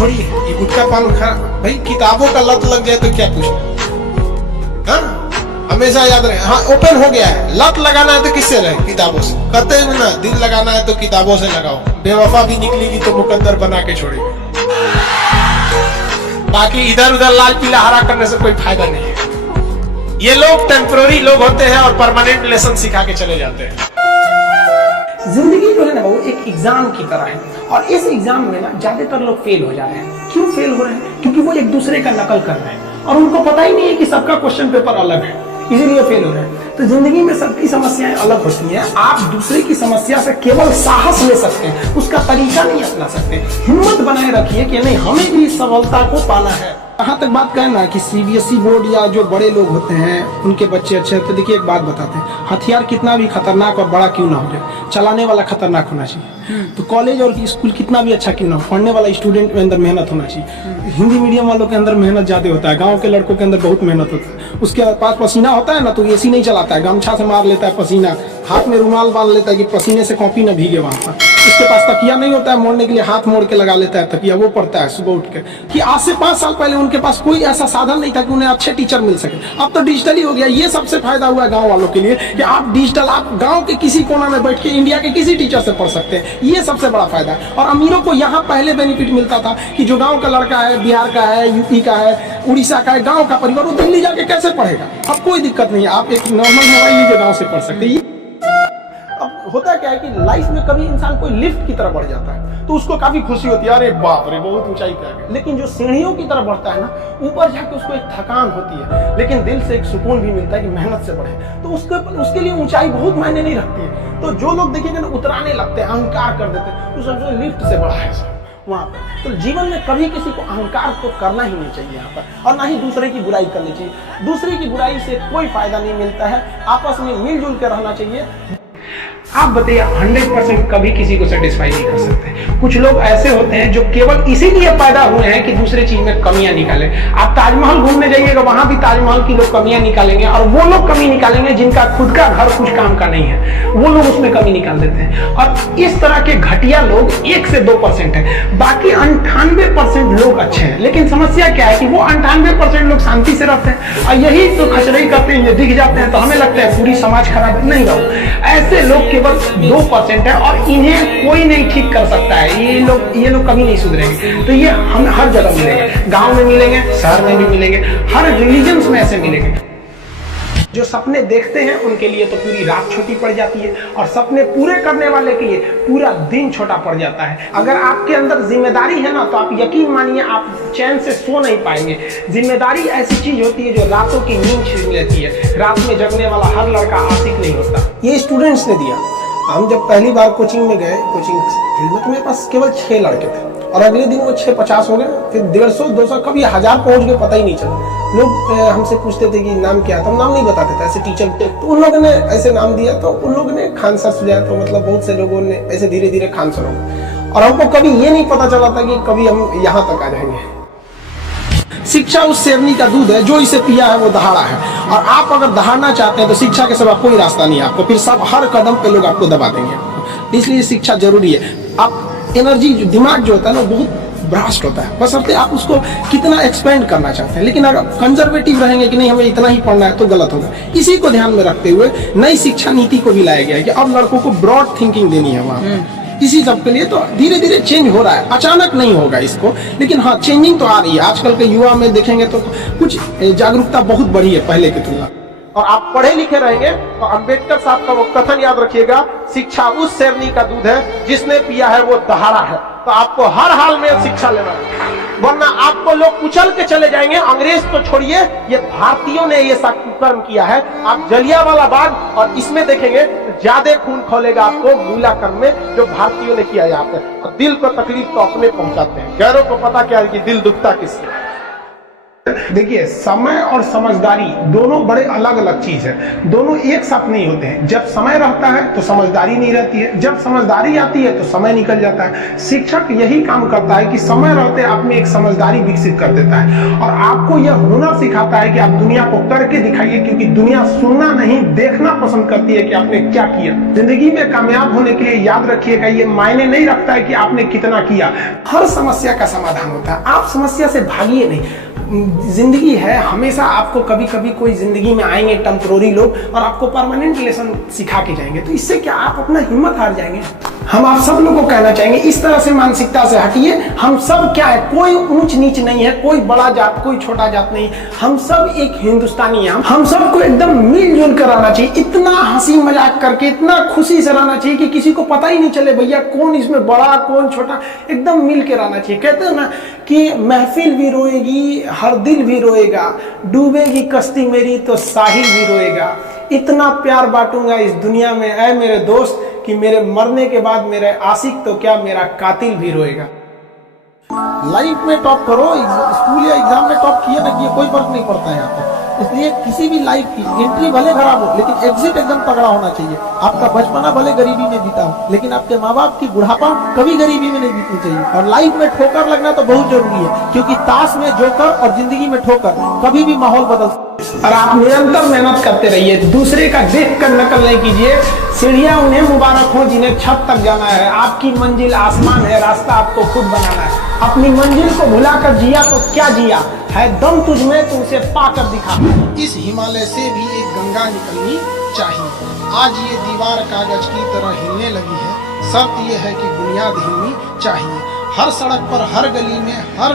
थोड़ी है ये गुटखा पान खा। भाई किताबों का लत लग जाए तो क्या पूछना। हाँ हमेशा याद रहे। हाँ ओपन हो गया है, लत लगाना है तो किससे रहे? किताबों से। कहते हैं ना दिल लगाना है तो किताबों से लगाओ। बेवफा भी निकलेगी तो मुकद्दर बना के छोड़ेगी। बाकी इधर उधर लाल पीला हरा करने से कोई फायदा नहीं है। ये लोग टेम्पररी लोग होते हैं और परमानेंट लेसन सिखा के चले जाते हैं। जिंदगी जो है ना वो एक एग्जाम की तरह है, और इस एग्जाम में ना ज्यादातर लोग फेल हो जा रहे हैं। क्यों फेल हो रहे हैं? क्योंकि वो एक दूसरे का नकल कर रहे हैं और उनको पता ही नहीं है कि सबका क्वेश्चन पेपर अलग है, इसीलिए फेल हो रहे हैं। तो जिंदगी में सबकी समस्याएं अलग होती हैं। आप दूसरे की समस्या से केवल साहस ले सकते हैं, उसका तरीका नहीं अपना सकते। हिम्मत बनाए रखिए कि नहीं, हमें भी इस सफलता को पाना है। जहाँ तक बात करें ना कि सीबीएसई बोर्ड या जो बड़े लोग होते हैं उनके बच्चे अच्छे हैं, तो देखिए एक बात बताते हैं, हथियार कितना भी खतरनाक और बड़ा क्यों ना हो जाए, चलाने वाला खतरनाक होना चाहिए। तो कॉलेज और स्कूल कितना भी अच्छा क्यों ना हो, पढ़ने वाला स्टूडेंट के अंदर मेहनत होना चाहिए। हिंदी मीडियम वालों के अंदर मेहनत ज्यादा होता है, गाँव के लड़कों के अंदर बहुत मेहनत होता है। उसके पास पसीना होता है ना तो एसी नहीं चलाता है, गमछा से मार लेता है पसीना, हाथ में रुमाल बांध लेता है कि पसीने से कॉपी ना भीगे वहां पर। उसके पास तकिया नहीं होता है मोड़ने के लिए, हाथ मोड़ के लगा लेता है तकिया, वो पढ़ता है सुबह उठ के। कि आज से 5 साल पहले उनके पास कोई ऐसा साधन नहीं था कि उन्हें अच्छे टीचर मिल सके। अब तो डिजिटल ही हो गया। ये सबसे फायदा हुआ है गांव वालों के लिए कि आप डिजिटल, आप गांव के किसी कोना में बैठ के इंडिया के किसी टीचर से पढ़ सकते हैं। ये सबसे बड़ा फायदा है। और अमीरों को यहाँ पहले बेनिफिट मिलता था कि जो गाँव का लड़का है, बिहार का है, यूपी का है, उड़ीसा का है, गाँव का परिवार, वो दिल्ली जाके कैसे पढ़ेगा? अब कोई दिक्कत नहीं है, आप एक नॉर्मल मोबाइल लीजिए, गाँव से पढ़ सकते हैं। अब होता क्या है कि लाइफ में कभी इंसान कोई लिफ्ट की तरफ बढ़ जाता है तो उसको काफी खुशी होती है, अरे बाप रे बहुत ऊंचाई पे आ गए। लेकिन जो सीढ़ियों की तरफ बढ़ता है ना, ऊपर जाके उसको एक थकान होती है, लेकिन दिल से एक सुकून भी मिलता है कि मेहनत से बढ़े। तो उसके लिए ऊंचाई बहुत मायने नहीं रखती है। तो जो लोग देखेंगे ना उतराने लगते हैं, अहंकार कर देते हैं, तो सबसे लिफ्ट से बढ़ा है वहां पर। तो जीवन में कभी किसी को अहंकार तो करना ही नहीं चाहिए यहाँ पर, और ना ही दूसरे की बुराई करनी चाहिए। दूसरे की बुराई से कोई फायदा नहीं मिलता है, आपस में मिलजुल कर रहना चाहिए। आप बताइए 100% कभी किसी को सेटिस्फाई नहीं कर सकते। कुछ लोग ऐसे होते हैं जो केवल इसीलिए पैदा हुए हैं कि दूसरे चीज में कमियां निकालें। आप ताजमहल घूमने जाइएगा, वहां भी ताजमहल की लोग कमियां निकालेंगे, और वो लोग कमी निकालेंगे जिनका खुद का घर कुछ काम का नहीं है, वो लोग उसमें कमी निकाल देते हैं। और इस तरह के घटिया लोग 1 से 2% है, बाकी 98% लोग अच्छे हैं। लेकिन समस्या क्या है कि वो 98% लोग शांति से रहते हैं, और यही तो खचरई करते हैं, ये दिख जाते हैं तो हमें लगता है पूरी समाज खराब है। नहीं रहो, ऐसे लोग केवल 2% है और इन्हें कोई नहीं ठीक कर सकता है। ये लोग कभी नहीं सुधरेंगे। तो ये हम हर जगह मिलेंगे, गांव में मिलेंगे, शहर में भी मिलेंगे, हर रिलीजन्स में ऐसे मिलेंगे। जो सपने देखते हैं उनके लिए तो पूरी रात छोटी पड़ जाती है, और सपने पूरे करने वाले के लिए पूरा दिन छोटा पड़ जाता है। अगर आपके अंदर जिम्मेदारी है ना, तो आप यकीन मानिए आप चैन से सो नहीं पाएंगे। जिम्मेदारी ऐसी चीज होती है जो रातों की नींद छीन लेती है। रात में जगने वाला हर लड़का आशिक नहीं होता। ये स्टूडेंट्स ने दिया। हम जब पहली बार कोचिंग में गए, कोचिंग फील्ड में, तो मेरे पास केवल 6 लड़के थे, और अगले दिन वो 650 हो गए, फिर 150, 200, कभी 1000 पहुंच गए, पता ही नहीं चला। लोग हमसे पूछते थे कि नाम क्या था, हम नाम नहीं बताते थे, ऐसे टीचर थे। तो उन लोगों ने ऐसे नाम दिया, तो उन लोगों ने खान सर सुझाया, तो मतलब बहुत से लोगों ने ऐसे धीरे धीरे खान सर हो गए, और हमको कभी ये नहीं पता चला था कि कभी हम यहाँ तक आ जाएंगे। शिक्षा उस शेरनी का दूध है, जो इसे पिया है वो दहाड़ा है। और आप अगर दहाड़ना चाहते हैं तो शिक्षा के सिवा कोई रास्ता नहीं है आपको, फिर सब हर कदम पे लोग आपको दबा देंगे। इसलिए शिक्षा जरूरी है। आप एनर्जी, दिमाग जो होता है ना, बहुत ब्रास्ट होता है, बशर्ते आप उसको कितना एक्सपेंड करना चाहते हैं। लेकिन अगर कंजर्वेटिव रहेंगे कि नहीं हमें इतना ही पढ़ना है, तो गलत होगा। इसी को ध्यान में रखते हुए नई शिक्षा नीति को भी लाया गया है कि अब लड़कों को ब्रॉड थिंकिंग देनी है वहां। इसी सब के लिए तो धीरे धीरे चेंज हो रहा है, अचानक नहीं होगा इसको, लेकिन हाँ चेंजिंग तो आ रही है। आजकल के युवा में देखेंगे तो कुछ जागरूकता बहुत बढ़ी है पहले की तुलना। और आप पढ़े लिखे रहेंगे तो अम्बेडकर साहब का वो कथन याद रखिएगा, शिक्षा उस शेरनी का दूध है जिसने पिया है वो दहाड़ा है। तो आपको हर हाल में शिक्षा लेना है, वरना आपको लोग कुचल के चले जाएंगे। अंग्रेज तो छोड़िए, ये भारतीयों ने ये कर्म किया है। आप जलियांवाला बाग और इसमें देखेंगे ज्यादा खून खोलेगा आपको मूला कर्म में, जो भारतीयों ने किया यहाँ पे। और दिल को तकलीफ तो अपने पहुंचाते हैं, गैरों को पता क्या है कि दिल दुखता किससे। देखिए, समय और समझदारी दोनों बड़े अलग अलग चीज है, दोनों एक साथ नहीं होते हैं। जब समय रहता है तो समझदारी नहीं रहती है, जब समझदारी आती है तो समय निकल जाता है। शिक्षक यही काम करता है कि समय रहते आप में एक समझदारी विकसित कर देता है और आपको यह हुनर सिखाता है कि आप दुनिया को करके दिखाइए, क्योंकि दुनिया सुनना नहीं देखना पसंद करती है कि आपने क्या किया। जिंदगी में कामयाब होने के लिए याद रखिएगा, ये मायने नहीं रखता है कि आपने कितना किया। हर समस्या का समाधान होता है, आप समस्या से भागिए नहीं। जिंदगी है, हमेशा आपको कभी कभी कोई जिंदगी में आएंगे टेम्पररी लोग और आपको परमानेंट लेसन सिखा के जाएंगे, तो इससे क्या आप अपना हिम्मत हार जाएंगे। हम आप सब लोगों को कहना चाहेंगे, इस तरह से मानसिकता से हटिए। हम सब क्या है, कोई ऊंच नीच नहीं है, कोई बड़ा जात कोई छोटा जात नहीं, हम सब एक हिंदुस्तानी हैं। हम सबको एकदम मिलजुल कर रहना चाहिए, इतना हंसी मजाक करके, इतना खुशी से रहना चाहिए कि किसी को पता ही नहीं चले भैया कौन इसमें बड़ा कौन छोटा, एकदम मिल के रहना चाहिए। कहते हैं ना कि महफिल भी रोएगी हर दिल भी रोएगा, डूबेगी कश्ती मेरी तो साहिल भी रोएगा। इतना प्यार बांटूंगा इस दुनिया में ऐ मेरे दोस्त कि मेरे मरने के बाद मेरे आशिक तो क्या मेरा कातिल भी रोएगा। लाइफ में टॉप करो, स्कूल या एग्जाम में टॉप किए ना किए कोई फर्क नहीं पड़ता है यहाँ पर। इसलिए किसी भी लाइफ की एंट्री भले खराब हो लेकिन एग्जिट एकदम तगड़ा होना चाहिए। आपका बचपना भले गरीबी में बीता हो लेकिन आपके माँ बाप की बुढ़ापा कभी गरीबी में नहीं बीतनी चाहिए। और लाइफ में ठोकर लगना तो बहुत जरूरी है, क्योंकि ताश में जोकर और जिंदगी में ठोकर कभी भी माहौल बदल। और आप निरंतर मेहनत करते रहिए, दूसरे का देख कर नकल नहीं कीजिए। सीढ़ियां उन्हें मुबारक हो जिन्हें छत तक जाना है, आपकी मंजिल आसमान है, रास्ता आपको खुद बनाना है। अपनी मंजिल को भुलाकर जिया तो क्या जिया है, दम तुझ में तो उसे पाकर दिखा। इस हिमालय से भी एक गंगा निकलनी चाहिए। आज ये दीवार कागज की तरह हिलने लगी है, शर्त ये है कि बुनियाद हिलनी चाहिए। हर सड़क पर, हर गली में, हर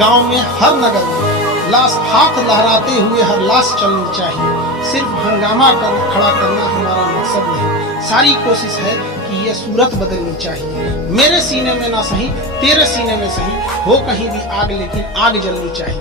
गांव में, हर नगर में लाश हाथ लहराते हुए हर लाश चलनी चाहिए। सिर्फ हंगामा खड़ा करना हमारा मकसद नहीं, सारी कोशिश है कि ये सूरत बदलनी चाहिए। मेरे सीने में ना सही, तेरे सीने में सही हो कहीं भी आग, लेकिन आग जलनी चाहिए।